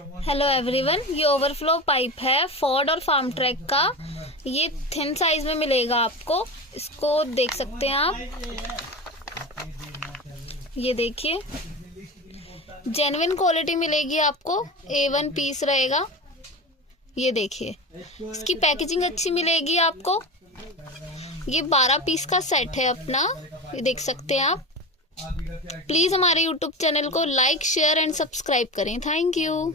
Hello everyone, ये overflow pipe है Ford और फार्म ट्रैक का। ये थिन साइज में मिलेगा आपको। इसको देख सकते हैं आप, ये देखिए जेन्युइन क्वालिटी मिलेगी आपको। A1 पीस रहेगा। ये देखिए इसकी पैकेजिंग अच्छी मिलेगी आपको। ये 12 पीस का सेट है अपना, ये देख सकते हैं आप। प्लीज़ हमारे YouTube चैनल को लाइक, शेयर एंड सब्सक्राइब करें। Thank you.